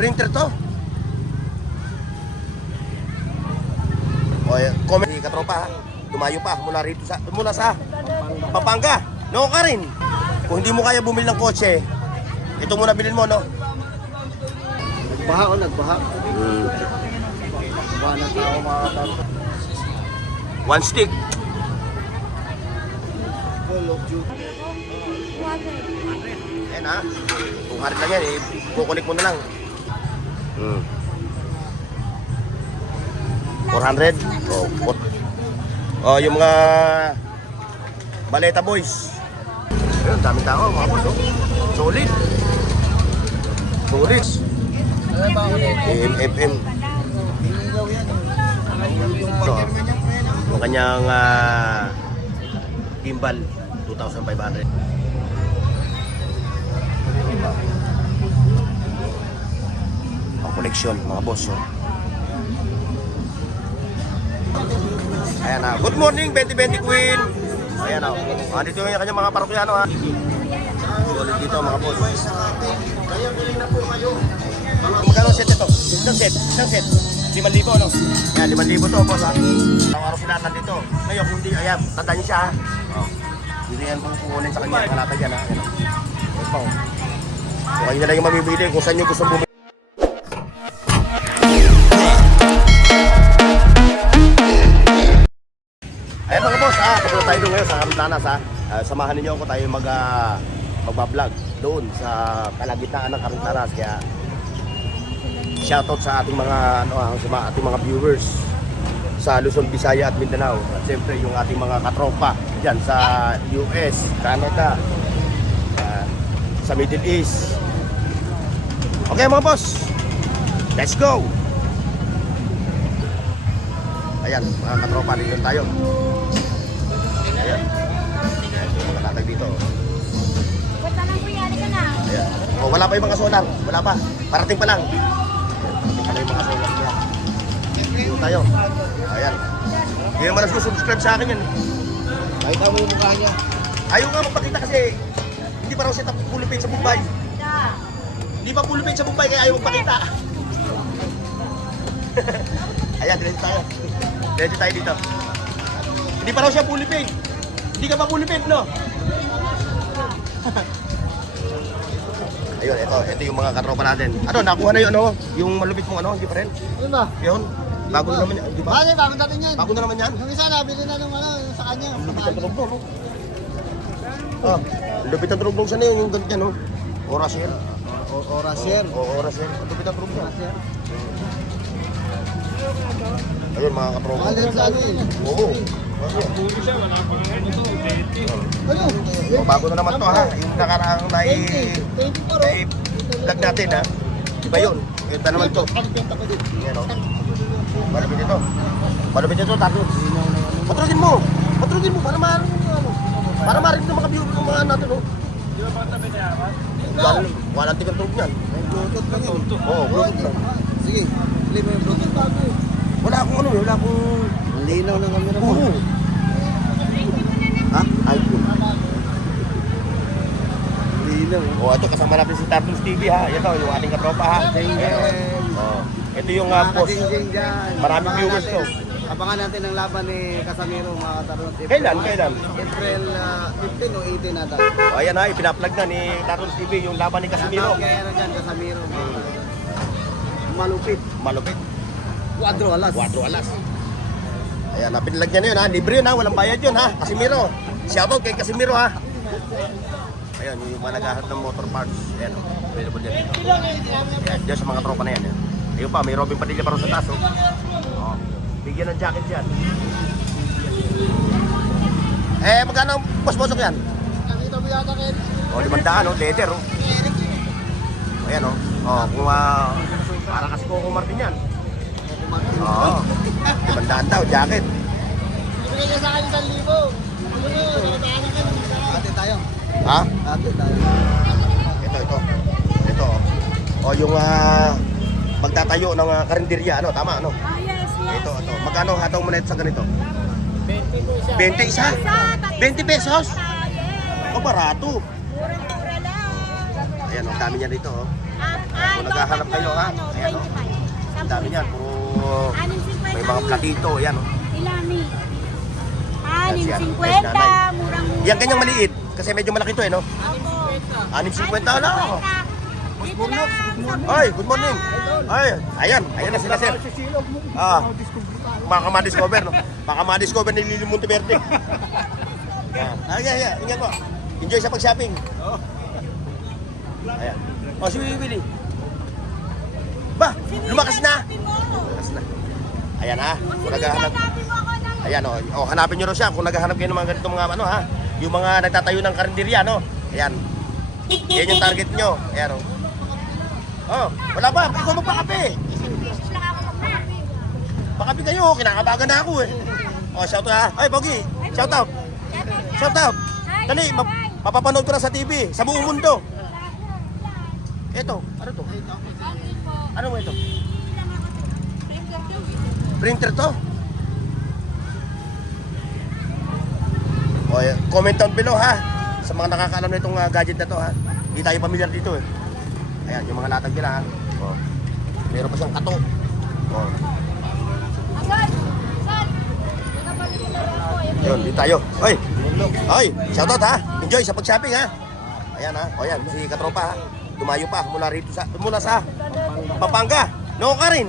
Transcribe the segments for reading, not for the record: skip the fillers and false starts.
Printer to. O, comment katropa ha. Dumayo pa mula sa Pampanga. No ka rin. Kung hindi mo kaya bumili ng kotse, ito muna bilhin mo, no? Nagbaha o nagbaha. Nagbaha ng tao mga tao. One stick. Ayan ha. Kung harit lang yan, kukunik mo na lang. 400. Oh, yung mga Baleta Boys. Ayun, daming tao mga boss, oh. Solid. Solid. AM. Ito, yung kanyang gimbal, 2,500. Ang koleksyon mga boss, oh. Ayan na. Good morning, 2020 Queen. Ayan na. Dito yung kanyang mga parokyano ha. Solid dito mga boss. Magkano set ito? Isang set. 5,000 no? Ayan, 5,000 to boss ha. Ang araw sinatan dito. Ngayon kung hindi, ayan, tandaan niyo siya ha. Hindi yan kukunin sa kanya. Kalata dyan ha. Ito. So kayo na lang yung mamimili kung saan nyo gusto bumili. Ayan mga boss ha, pagpunta tayo doon ngayon sa Karantanas ha. Samahan ninyo ako tayo magbablog doon sa kalagitnaan ng Karantanas. Kaya shoutout sa ating mga ating mga viewers sa Luzon, Visaya at Mindanao. At siyempre yung ating mga katropa diyan sa US, Canada, sa Middle East. Okay mga boss, let's go! Ayan, mga katropa dito tayo. Ayan. Mga tatag dito. Ayan. Oh, wala pa yung mga solar. Wala pa. Parating pa lang. Parating pa lang yung mga solar. Ayan. Dito tayo. Ayan. Hindi naman nag-subscribe sa akin yan. Kahit mo yung mukha niya. Ayaw nga magpakita kasi hindi pa raw set up full page sa Mumbai. Hindi pa full page sa Mumbai kaya ayaw magpakita. Ayan, diretso tayo. Diretso tayo dito. Hindi pa raw siya full page. Hindi ka pa full page, no? Ayun, ito yung mga katropa natin. Ano, nakuha na yun, ano? Yung malupit mong ano, hindi pa rin? Ano ba? Yun, bago na naman yan, di ba? Bakit? Bago natin yan. Bago na naman yan. Yung isa nabili na nung yung sa kanya. Ang lupit ang tunog mo, no? Ah, lupit ang tunog mo siya na yun, yung ganyan, no? Oras yan. Oras yan. Oras yan. Lupit ang tunog mo. Ayun, mga katropa. Mahal sa akin. Oo. Ano? Oh, bago na naman to ha. Yung nakaraang vlog natin ha. Iba yun. Ito naman to. Yan o. Malapit ito. Malapit ito, tato. Patrugin mo. Patrugin mo para maaaring para maaaring ng mga viewer ng mga natin o. Di ba bang tabi na yaman? Walang tingin tulog niyan. Bluetooth lang yun. Oo, Bluetooth lang. Sige, play mo yung Bluetooth bago. Wala akong ano, wala akong... Ang linaw ng camera mo. Oo. Ha? iPhone. Linaw. Oh, ito kasama natin si Tartles TV ha. Ito yung ating katropa ha. Oh. Ito yung post. Maraming viewers to. Abangan natin ang laban ni Casimiro mga katarunot. Kailan? April 15 o 18 nata. Oh, ayan ha, ipina-plug na ni Tartles TV yung laban ni Casimiro. Kaya na dyan, Casimiro. Malupit. Malupit. 4 alas. 4 alas. Ayan, pinalagyan na yun ha. Libre yun ha, walang bayad yun ha. Casimiro. Shoutout kay Casimiro ha. Ayun, yung mga naghahanap ng motor parts. Ayan, available dyan dito. Ayan, dyan sa mga tropa na yan. Ayun pa, may Robin Padilla pa rin sa taso. Oh, bigyan ng jacket yan. Magkano ang boss-bossok yan? Nakita mo yata kayo. Oh, 500 oh, leather oh. Ayan oh. Oh, kung para kasi Coco Martin yan. Oo. 500 daw, jacket. Ibigay niya sa akin 1,000. Ate tayo. Ha? Ate tayo. Ito. Ito. O yung magtatayo ng karinderya, ano? Tama, ano? Yes. Ito. Magkano hataw mo na ito sa ganito? 20 isa? 20 pesos? Yes. O, barato. Mura lang. Ayan, ang dami niya dito, oh. Kung naghahanap kayo, ha? Ayan, oh. Ang dami niyan. Puro may mga platito. Ayan, oh. Ilami. Yan, 6.50, nanay. murang Yan ganyang maliit. Kasi medyo malaki to, eh, no? Opo. 6.50 na, oh. Dito lang sa Ay, good morning. Ay, ayan. Ayan na sila, sir. Baka ma-discover, no? Baka ma-discover ni Lili Monteverde. Yan. Ay, ingat po. Enjoy sa pag-shopping. Ayan. O, si Willy. Ba, lumakas na. Lumakas na. Ayan, ha. Kung naghahanap. Ayan, o. Hanapin nyo rin siya kung naghahanap kayo ng mga ganitong mga, ano, ha. Yung mga nagtatayo ng karinderya, no. Ayan. Yan yung target nyo. Ayan, o. Oh, wala ba? Ikaw magpakape. Pakape kayo, kinakabagan na ako eh. Oh, shout out ha. Ay, Pogi, shout out. Shout out. Dali, mapapanood ko na sa TV, sa buong mundo. Ito, ano to? Ano mo ito? Printer to? Oh, comment down below ha. Sa mga nakakaalam na itong gadget na to ha. Hindi tayo pamilyar dito eh. Ayan, yung mga latag nila ha. Oh. Meron pa siyang kato. Oh. Yun, di tayo. Oy! Oy! Shoutout ha! Enjoy sa pag-shopping ha! Ayan ha. O yan, si katropa ha. Tumayo pa mula sa Pampanga. No ka rin.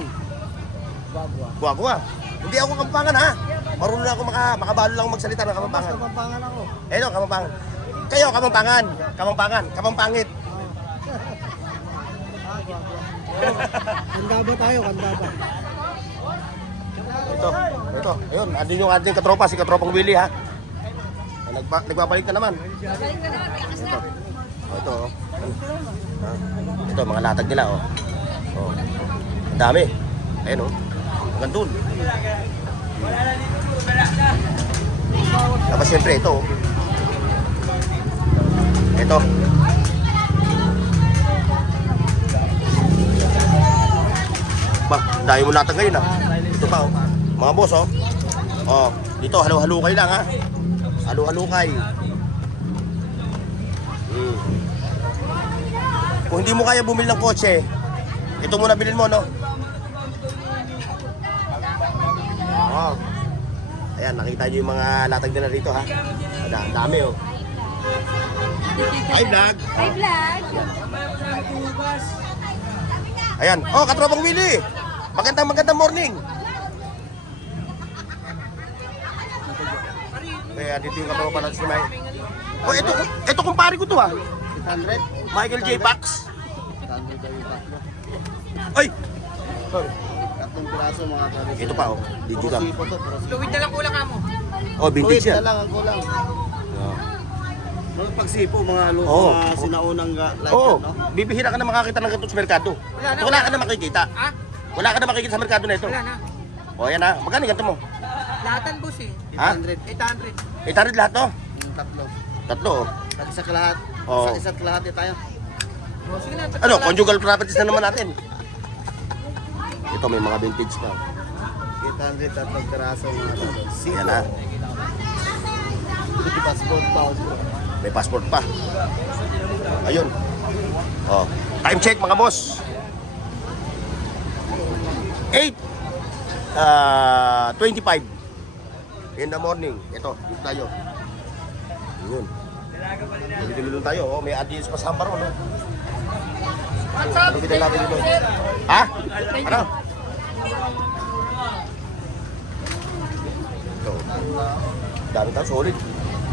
Guagua. Hindi ako Kapampangan ha. Marunong na ako makabalo lang magsalita ng Kapampangan. Kapampangan ako. Eto, Kapampangan. Kayo, Kapampangan. Kapampangit. Kanda ba tayo? Kanda ba? Ito. Ayun, andun yung ating katropa, si katropang Willie ha. Nagbabalik na naman. Ito. Oh, ito. Oh. Ito, mga latag nila oh. Oh. Ang dami. Ayun oh. Gandun. Tapos siyempre ito oh. Ito. Ba, dahil mo latag ngayon ah. Ito pa oh. Mga boss oh. Oh, dito halo-halukay lang ha. Halo-halukay. Kung hindi mo kaya bumili ng kotse, ito muna bilhin mo no. Oh. Ayan, nakita niyo yung mga latag nila dito ha. Ang dami oh. Hi vlog. Hi, vlog. Ayan. Oh, katropang Willie. Magandang morning. Kaya dito yung katropa natin si Mike. Oh, ito kumpare ko to ah. 800? Michael J. Pax. 800 daw yung tatlo. Ay! Sorry. Tatlong piraso mga karis. Ito pa oh, digital. Puro sipo to, puro sipo. Luwid na lang kulang ka mo. Oh, vintage Fluid yan. na lang ang kulang. Oh. Pagsipo, mga Oo. sinaunang light Oo, no? bibihira ka na makakita ng ganito sa merkado. Wala na. Wala ka na makikita. Ha? Wala ka na makikita sa merkado na ito. Wala na. O yan ha, magkano ganito mo? Lahatan boss eh. Ha? 800. 800. 800 lahat to? Yung tatlo. Tatlo oh. Isa ka lahat. Oo. Isa't lahat tayo. Oh, sige na. Ano, conjugal properties na naman natin. Ito may mga vintage pa. 800 tatlong piraso mga karis. Yan ha, Passport pa. may passport pa. Ayun. Oh, time check mga boss. 8:25 in the morning. Ito, dito tayo. Yun. Dito tayo. Oh, may adios pa sa Amparo, no? Ano kita natin dito? Ha? Ano? Ito. Dami tayo, solid.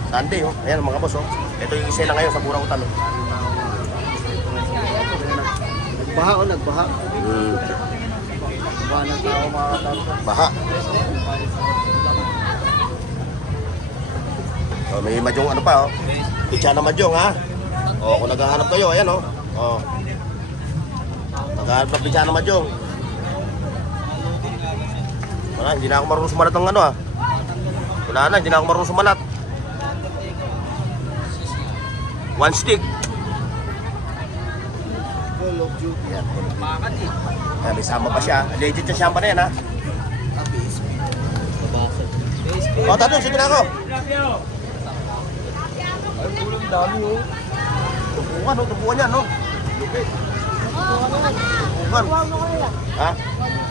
Sunday, oh. Ayan mga boss, oh. Ito yung isena ngayon sa Burautan, oh. Nagbaha o nagbaha. Baha ng tao mga katarso. Baha. Oh, may madyong ano pa, oh. Pitsa na madyong, ha? Oh, kung naghahanap kayo, ayan, oh. Oh. Naghahanap na pitsa na madyong. Wala, hindi na ako marunong sumalat ng ano, ha? Wala na, hindi na ako marunong sumalat. One stick. Call of Duty yan. Bakit eh. Ayan, may sama pa siya. Legit yung siyamba na yan, ha? Oh, tatong, sige na ako. Ay, tulong dami, oh. Tubuan, oh. Tubuan yan, no? Lupit. Man. Ha?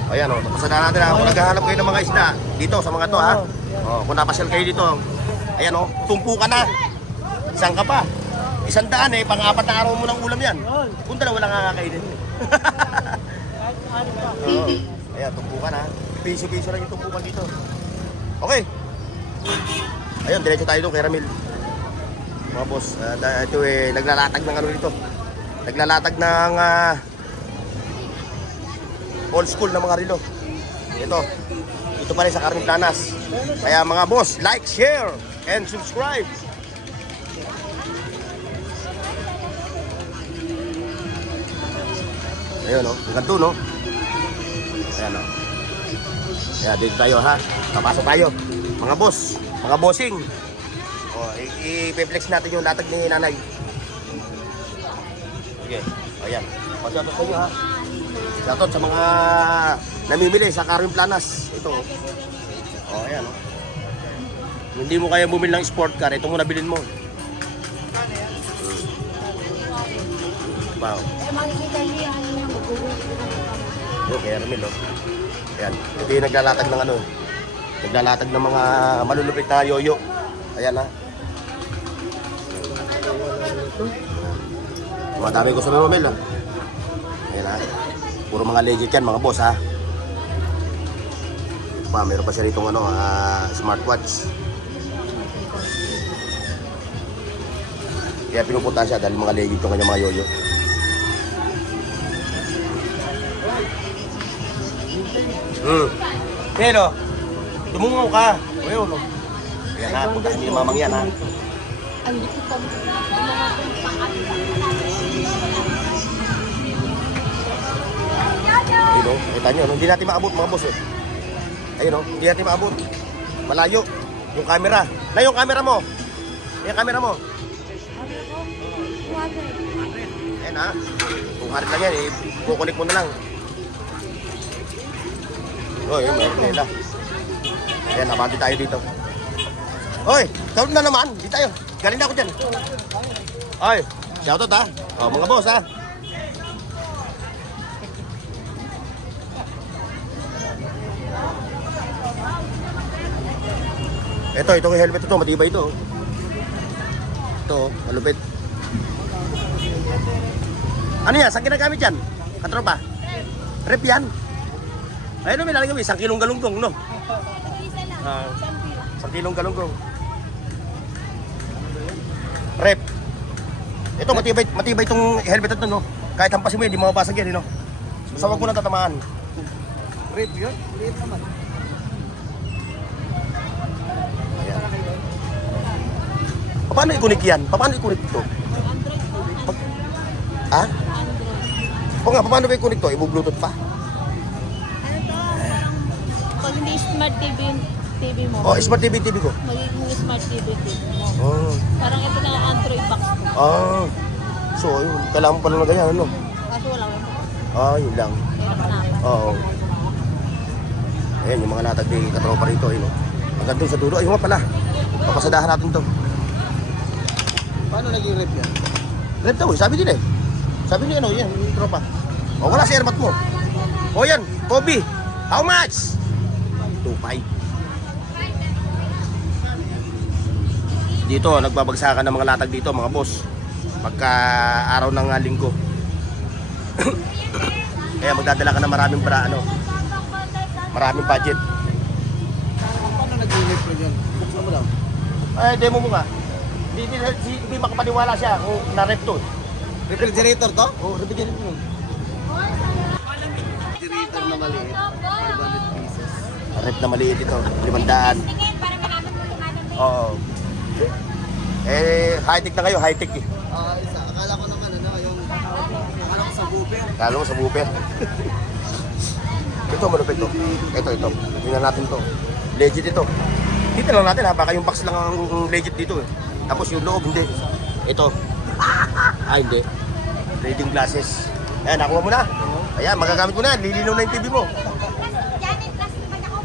Ayan o, tapos na natin ha. Kung naghahanap kayo ng mga isda, dito sa mga to ha. O, kung napasyal kayo dito, ayan o, tumpu ka na. Saan ka pa? 100 eh, pang-4 na araw mo ng ulam yan. Kung dalawa lang kakakainin. Oo. Ayan, tumpukan ha. Piso-piso lang yung tumpukan dito. Okay. Ayun, diretso tayo doon kay Ramil. Mga boss, ito eh, naglalatag ng ano dito. Naglalatag ng old school na mga relo. Ito pa rin sa Carmen Planas. Kaya mga boss, like, share, and subscribe. Ayun o, hanggang doon o. Ayan o. Kaya dito tayo ha. Papasok tayo. Mga boss, mga bossing. O, i-flex natin yung latag ni nanay. Sige, ayan. Pasyatot sa inyo ha. Shoutout sa mga namimili sa Carmen Planas. Ito o. O, ayan o. Hindi mo kaya bumili ng sport car, ito muna bilhin mo. Wow. Yung kay Armil, oh. Ayan, ito yung naglalatag ng ano. Naglalatag ng mga malulupit na yoyo. Ayan ha. Madami ko sa Romel ha. Ayan ha. Puro mga legit yan mga boss ha. Ito pa, meron pa siya rito ano, smartwatch. Kaya pinupunta siya dahil mga legit yung kanyang mga yoyo. Pero, tumungaw ka. Ayun, no. Ayan ha, puntahan niyo yung mamang yan ha. Ayun, no. Kita nyo, no? Hindi natin maabot mga boss eh. Ayun, no. Hindi natin maabot. Malayo. Yung camera. Na yung camera mo. Yung camera mo. Ayan ha. Kung harit lang yan eh, kukulik mo na lang. Oh, yun, nila. Ayan, nabati tayo dito. Hoy, tawag na naman. Di tayo. Galing na ako dyan. Hoy, shoutout ha. Oh, mga boss ha. Ito yung helmet ito. Matibay ito. Ito, malupit. Ano yan? Saan ginagamit yan? Katropa? Rep yan? Ayun, may lalagay mo, 1 kilong galunggong, no? 1 kilong galunggong. Rep. Ito, matibay itong helmet ito, no? Kahit hampasin mo yun, di mababasag yan, no? So, wag mo na tatamaan. Rip yun? Rip naman. Ayan. Paano i-connect yan? Paano i-connect ito? Ha? O nga, paano ba i-connect ito? I-bluetooth pa? Pag hindi smart TV yung TV mo, Oh, smart TV ko. magiging smart TV mo. Oh. Parang ito na Android box ko. Ah. So, yun, kailangan pa lang na ganyan, ano? Kaso wala ko. Ah, yun lang. Hirap na ako. Oo. Ayan, yung mga natag ni katropa rito, yun. Hanggang doon sa dulo. Ayun nga pala. Papasadahan natin to. Paano naging rip yan? Red daw eh, sabi din eh. Sabi niyo ano, yan, yung tropa. O, wala si airmat mo. O yan, Kobe. How much? 2.5. Dito, nagbabagsakan ng mga latag dito, mga boss. Pagka araw ng linggo. Kaya magdadala ka ng maraming maraming budget. Paano naging rip yun? Buksan mo lang. Ay, demo mo nga. Hindi makapaniwala siya kung na-rep to. Refrigerator to? Oo, refrigerator yun. Refrigerator na maliit. 500 pieces. Rep na maliit ito, 500. Tingin, para malaman mo yung ano mo. Oo. High-tech na kayo, high-tech eh. Isa. Akala ko naman yung akala ko sa bupe. Kala mo sa booper. Ito, malupit to. Ito. Tingnan natin to. Legit ito. Kita lang natin ha, baka yung box lang ang legit dito eh. Tapos yung loob, hindi. Ito. Hindi. Reading glasses. Ayan, nakuha mo na. Ayan, magagamit mo na. Lilinaw na yung TV mo. Janet, last naman ako.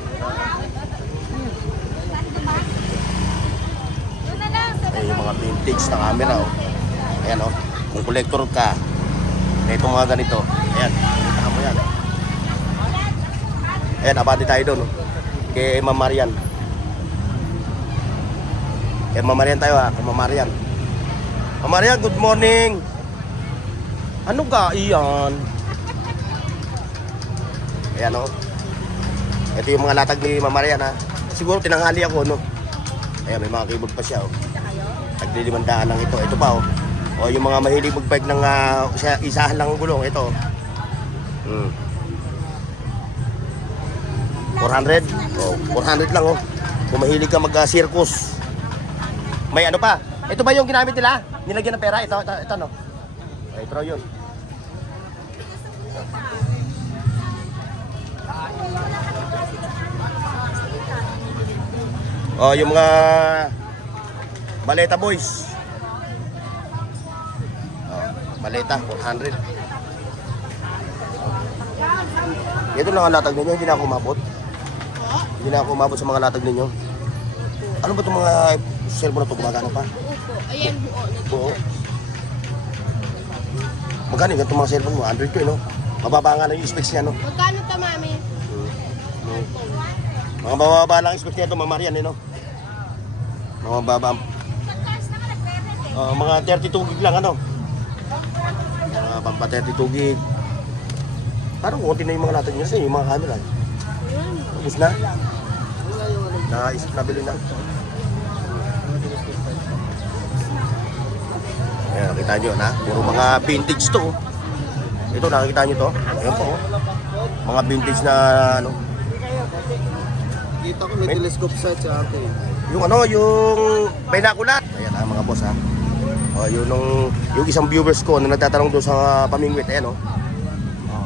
Yun na lang. Ayan yung mga vintage na camera oh. Ayan oh. Kung collector ka, na itong mga ganito. Ayan, kita mo yan. Ayan, abati tayo doon. Kay Ma'am Marian. Kay Ma'am Marian tayo ha, kay Ma'am Marian. Ma'am Marian, good morning. Ano ka iyan? Ayan o. Ito yung mga latag ni Ma'am Marian ha. Siguro tinanghali ako no. Ayan, may mga kibog pa siya o. Tagli-500 lang ito. Ito pa o. O yung mga mahilig magbike ng isahan lang ang gulong. Ito o. 400? Oh, 400 lang oh. Kung mahilig ka mag-circus. May ano pa? Ito ba yung ginamit nila? Nilagyan ng pera? Ito no? Okay, pero yun. Oh, yung mga Baleta boys. Oh, Baleta, 400. Ito lang ang latag ninyo, hindi na ako umabot. Hindi na ako umabot sa mga latag ninyo. Ano ba itong mga cellphone na ito? Gumagana pa? Opo, ayan buo. Oo. Magkano yung itong mga cellphone mo? Android ko no? Mababa nga lang yung specs niya no? Magkano to, mami? Mga mababa lang yung specs niya ito, Ma'am Marian no? Mga mababa. Mga 32 gig lang ano? Mga pampa 32 gig. Parang konti na yung mga latag niya sa yung mga camera. Ubus na? Nabili na. Ayan, nakita nyo na. Puro mga vintage to. Ito, nakikita nyo to. Ayan po. Mga vintage na ano. Dito ko may telescope set sa akin. Yung ano, yung binocular. Ayan mga boss ha. O, yung isang viewers ko na nagtatanong doon sa Pamingwit. Ayan o.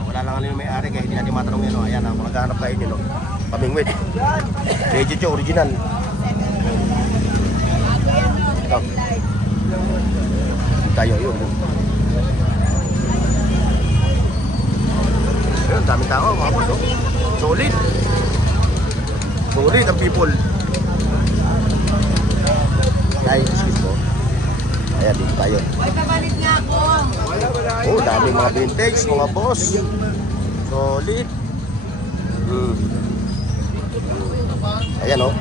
Wala lang yung may-ari kaya hindi natin matanong yan o. Ayan kung naghahanap kayo nyo. Pamingwit. Legit yung original. Ito. Tayo yun. Ayun, daming tao mga boss oh. Solid. Solid ang people. Ay, excuse mo. Ayan, dito tayo. Ay, papalit nga ako. Oh, daming mga vintage, mga boss. Solid. Ayan oh.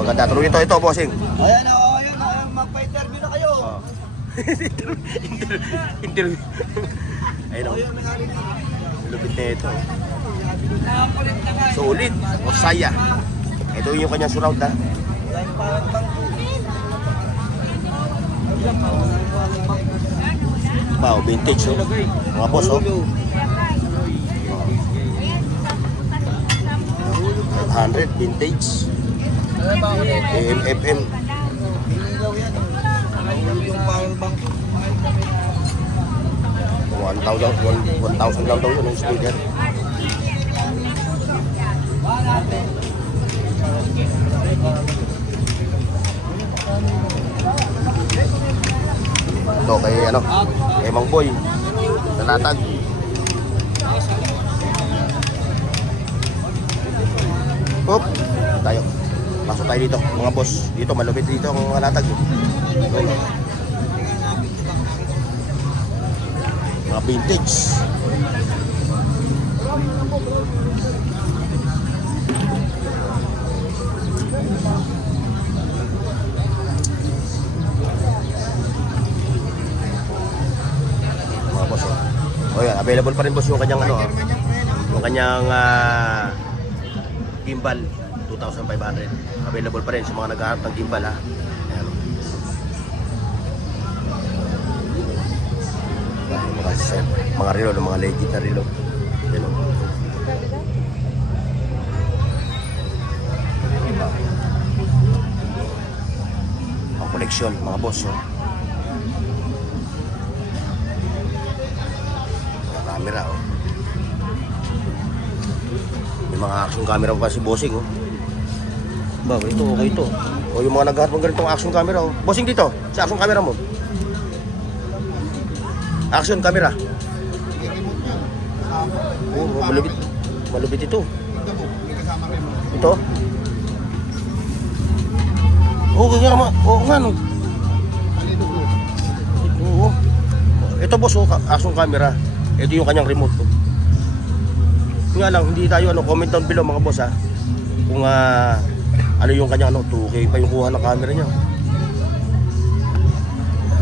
Maganda. Tuloy ito, bossing. Ayan o, ayan, magpa-interview na kayo. Interview. Ayun oh. Lupit na ito. Solid. Osaya. Ito yung kanyang surround ha. Wow, vintage oh. Mga boss oh. 500 vintage. AM, FM. Yung power bank. 1,000 lang daw yun ang speaker. Ito kay ano, kay Mang Boy. Nalatag. Hop, tayo. Pasok tayo dito, mga boss. Dito, malupit dito ang mga latag. Mga vintage. Mga boss, oh. Oh, yan, available pa rin boss yung kanyang ano, yung kanyang gimbal 2,500. Available pa rin sa mga naghahanap ng gimbal ha. Ayan. Mga set, mga relo, mga legit na relo. Ayan. Ang koleksyon mga boss oh. Camera oh. May mga action camera pa si Bossing oh. Ba, ito okay ito. O yung mga naghahanap ng ganitong action camera oh. Bossing dito, sa action camera mo. Action camera. Oh, malupit. Malupit ito. Ito. Oh, kaya naman. Oo nga no. Oo. Ito boss oh, action camera. Ito yung kanyang remote to. Nga lang, hindi tayo comment down below mga boss ha. Kung ano yung kanyang 2K pa yung kuha ng camera niya.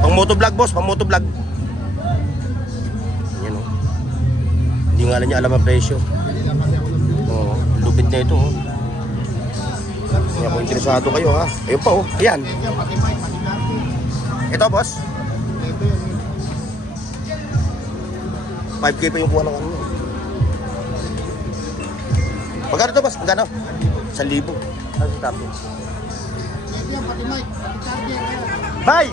Pang motovlog boss, pang motovlog. Yan o. Hindi nga lang niya alam ang presyo. Oo, lupit na ito oh. Kaya kung interesado kayo ha. Ayun pa oh, ayan. Ito boss. 5K pa yung kuha ng ano. Magkano ito boss? Magkano? 1,000. Ano sa tapos? Bye!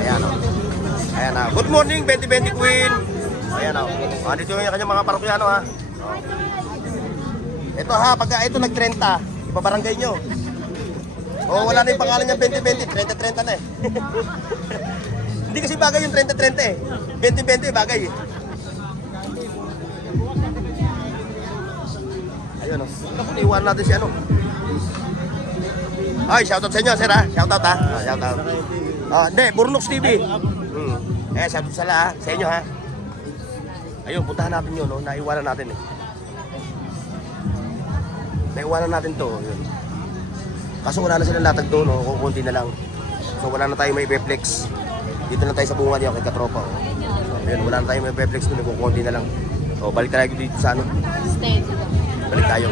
Ayan o. Ayan o. Good morning, 2020 Queen. Ayan o. Dito yung kanyang mga parokyano ha. Ito ha, pagka ito nag-30, ipabarangay nyo. O wala na yung pangalan niya 2020, 30-30 na eh. Hindi kasi bagay yung 30-30 eh. 2020 bagay eh. Ayun o. Iwan natin si ano. Ay, shoutout sa inyo, sir ha. Shoutout ha. Shoutout. Hindi, Burnox TV. Shoutout sa lahat sa inyo ha. Ayun, puntahan natin yun, no? Naiwanan natin eh. Naiwanan natin to. Yun. Kaso wala na silang latag doon, no? Kukunti na lang. So wala na tayong may flex. Dito na tayo sa bunga niya kay Katropa. Oh. Ayun, wala na tayong may flex doon, kukunti na lang. So balik tayo dito sa ano. Stand. Balik tayo.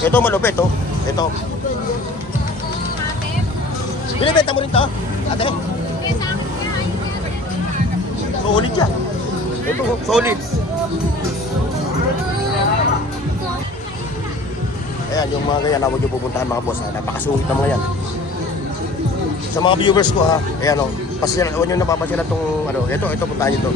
Ito malupit oh. Ito. Binibenta mo rin to? Ate? Solid siya. Ito oh, solid. Ayan, yung mga ganyan, huwag nyo pupuntahan mga boss ha. Napakasungit na mga yan. Sa mga viewers ko ha, ayan o. Huwag nyo napapasyalan itong ano. Ito, puntahan nyo ito.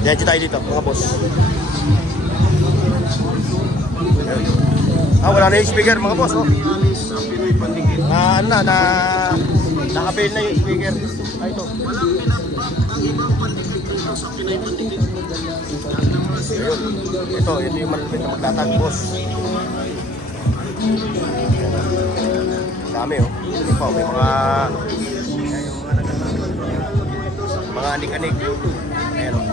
Diyan tayo dito mga boss. Wala na yung speaker mga boss oh. Nakabail na yung speaker. Ito. Ito yung malapit na magtatag boss. Dami oh. Ito pa, may mga anik-anik. Ayan oh.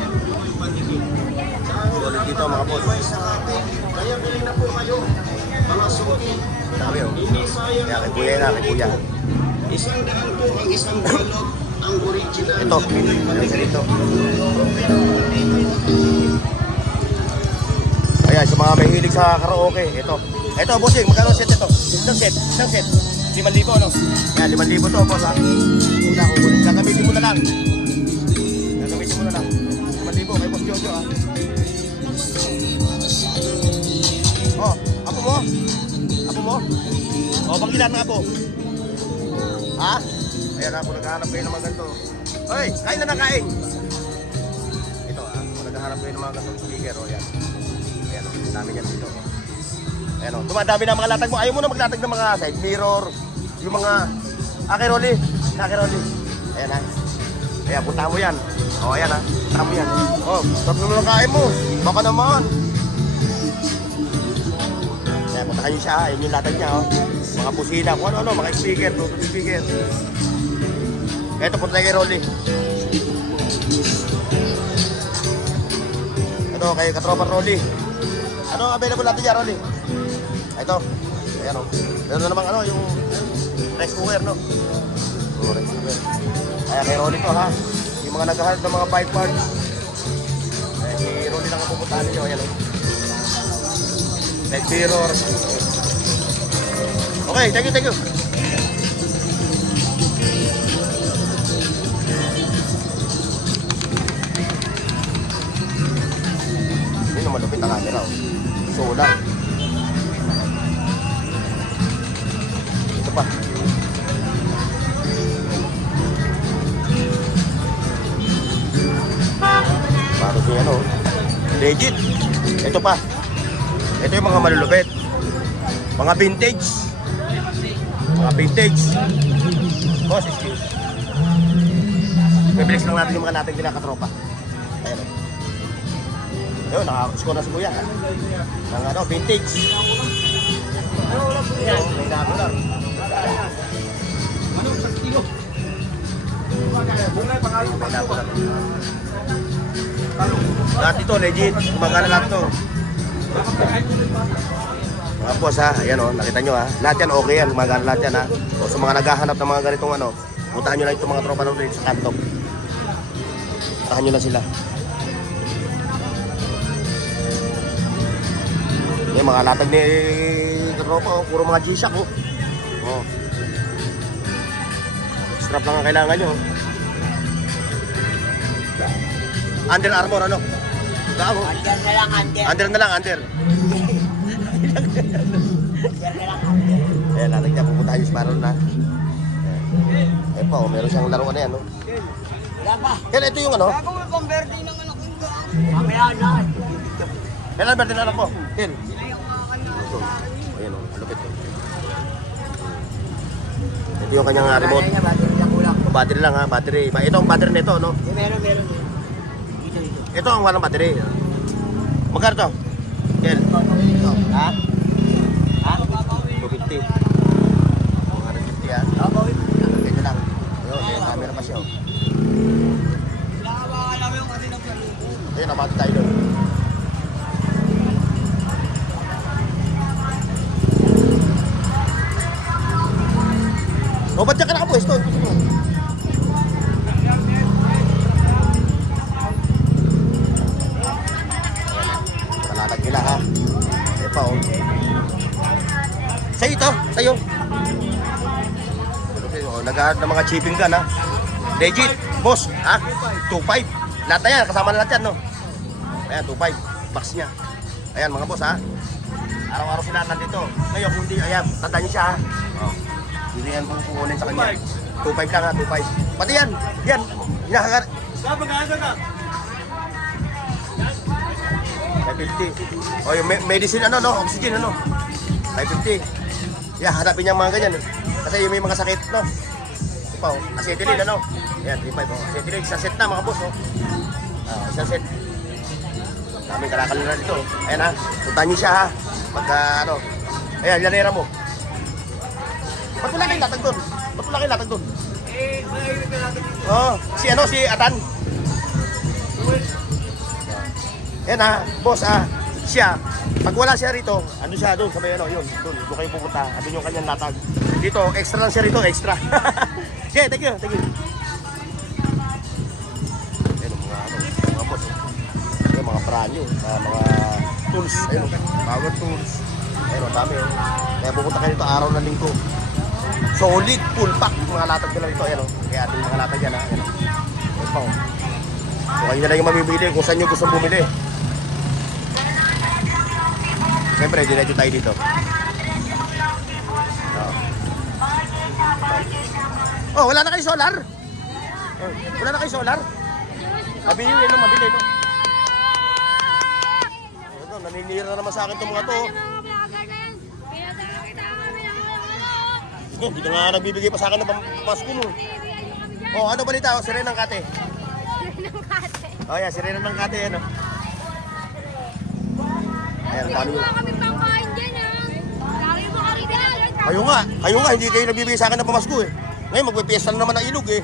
Solid dito mga boss. Kaya bilhin na po kayo. Mga suki. Dami oh. Kaya kay kuya na, kay kuya. Isang daan po ang isang bulog. Ang original. Ito. Ano isa dito? Ayan, sa mga may hilig sa karaoke. Ito bossing, magkano set ito? Isang set. 5,000 no? Ayan, 5,000 to boss ha. Una, kukunin. Gagamitin mo na lang. 5,000 kay Boss Jojo ha. Oh, apo mo? Oh, panggilan ng apo. Ha? Ayan ha, kung naghahanap kayo ng mga ganito. Hoy, kain na kain. Ito ha, kung naghahanap kayo ng mga ganitong speaker. O yan. Ayan o, dami yan dito. Ayan o, dumadami na mga latag mo. Ayaw mo na maglatag ng mga side mirror. Yung mga Akiroli. Ayan ha. Ayan, punta mo yan. O, ayan ha. Punta mo yan. O, sarap naman ang kain mo. Baka naman. Ayan, puntahan nyo siya. Ayan yung latag niya. O. Mga busina. Kung ano, mga speaker. Bluetooth speaker. Ito, punta kay Rolly. Ito, kay Katropa Rolly. Ano available natin dyan, Rolly? Ito. Ayan o. Meron na namang ano, yung rice cooker, no? O, rice cooker. Ayan, kay Rolly to, ha? Yung mga naghahanap ng mga 5 parts. Ayan, si Rolly lang ang pupuntahan ninyo. Ayan o. Red mirror. Okay, thank you. Hindi na malupit ang camera o. Solar. Ito pa. Bago siya ano. Legit. Ito pa. Ito yung mga malulupit. Mga vintage. Boss, excuse. Bibilis lang natin yung mga natin kinakatropa. Ayan o. Ayun, naka-score na si Kuya. Ng ano, vintage. Ayan, may $1. Lahat ito, legit. Gumagana lahat ito. Mga boss ha, ayan o, nakita nyo ha. Lahat yan okay yan, gumagana lahat yan ha. O sa mga naghahanap ng mga ganitong ano, puntahan nyo lang itong mga tropa ng sa kanto. Puntahan nyo lang sila. Yung mga latag ni tropa o, puro mga G-Shock o. O. Strap lang ang kailangan nyo. Under Armour ano? Gago. Under na lang, under. Under na lang, under. Ayan, natin niya, pupuntahan yung Sparrow na. Eh pa, oh, meron siyang laruan na yan, no? Wala pa. Kaya ito yung ano? Bago may pang-birthday ng anak ko. Mamaya na. Kailan birthday na anak mo? Ken? Ito. Ayan, oh, ang lupit. Ito yung kanyang remote. Battery lang kulang. Battery lang ha, battery. Ito ang battery nito, no? Meron. Dito. Ito ang walang battery. Magkano to? Ken? Ha? Ha? 250. 250 ha? Ito lang. Ayun, may camera pa siya. Oh. Alam mo yung kasi ng salubo. Ayun, nabati tayo doon. O, ba't dyan ka nakapwesto? Kalatag nila ha. Eh pa oh. Sa'yo ito, sa'yo. Oh, naghahanap ng mga chipping gun ha. Legit, boss, ha? 2.5. Lahat na yan, kasama na lahat yan, no? Ayan, 2.5. Box niya. Ayan, mga boss, ha? Araw-araw sila nandito. Ngayon, kung hindi, ayan, tandaan niyo siya, ha? Oh. Hindi yan pupunin sa kanya. 2.5 lang, ha? 2.5. Pati yan, yan. Hinahangad. 550. Oh, yung medicine, ano, no? Oxygen, ano? 550. Yeah, hanapin niya mga ganyan, eh. Kasi yung may mga sakit, no? Ito pa, oh. Acetylene, ano? Ayan, 3.5, oh. Acetylene, isang set na, mga boss, oh. Isang set. Daming kalakal na dito. Ayan ha, puntahan niyo siya ha. Pagka ano. Ayan, yanera mo. Ba't wala kayong latag doon? Ba't wala kayong latag doon? Oh, si ano, si Atan. Ayan ha, boss ha. Siya, pag wala siya rito, ano siya doon, sabay ano, yun, doon kayo pupunta. Andun yung kanyang latag. Dito, extra lang siya rito, extra. Okay, thank you, thank you. Ayan, mga boss. Ayan, mga pranyo, mga tools, ayun, power tools. Ayun, dami. Kaya pupunta kayo dito araw na linggo. Solid, full pack, mga latag nila dito. Ayun, kaya ating mga latag yan ha. Ayun, ayun pa. So, kayo na lang yung mamimili kung saan nyo gustong bumili. Siyempre, diretso tayo dito. Oh, wala na kayo solar? Oh, wala na kayo solar? Mabili no, mabili no. Ito, naninira na naman sa akin itong mga to. Hindi na nga nagbibigay pa sa akin ng pamasko mo. Oh, ano balita? Oh, si Renang Kate. Oh, yan, si Renang ng Kate, ano. Ayan, dami mo. Kayo nga, hindi kayo nagbibigay sa akin ng pamasko eh. Ngayon, magpipiesta na naman ng ilog eh.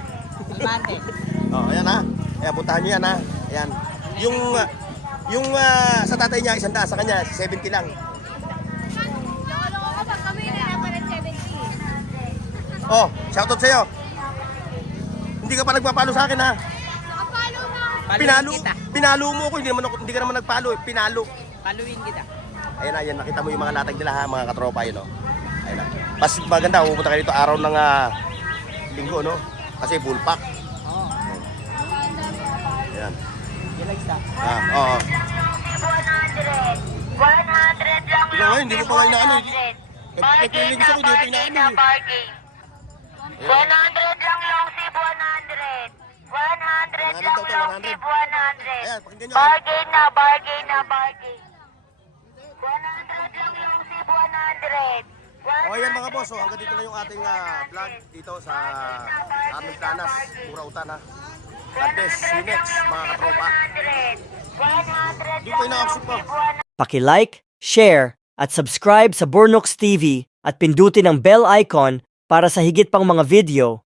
Oh, ayan ha. Ayan, puntahan nyo yan ha. Ayan. Yung sa tatay niya, 100, sa kanya, 70 lang. Oh, shoutout sa'yo. Hindi ka pa nagpapalo sa akin ha. Pinalo mo ako, hindi ka naman nagpalo eh. Pinalo. Paluin kita. Ayan na, yan, nakita mo yung mga latag nila ha, mga katropa yun, no? Ayan na. Mas maganda, pupunta kayo dito araw ng linggo, no? Kasi full pack. Oo. Ayan. You like that? Oo. 100 lang Ikaw ngayon, hindi ko pa kayo na ano. Nagpiling gusto ko, hindi ko pinaano eh. 100 lang yung sip 100. 100 lang yung sip 100. Ayan, pakinggan nyo. Bargain na, bargain na, bargain. 100 lang yung sip 100. O yan mga boss, hanggang dito na yung ating vlog dito sa aming Planas, Pura Utan ha. God bless. See you next, mga katropa. 100 Di pa inaabsot pa. Paki-like, share, at subscribe sa Bornox TV at pindutin ang bell icon para sa higit pang mga video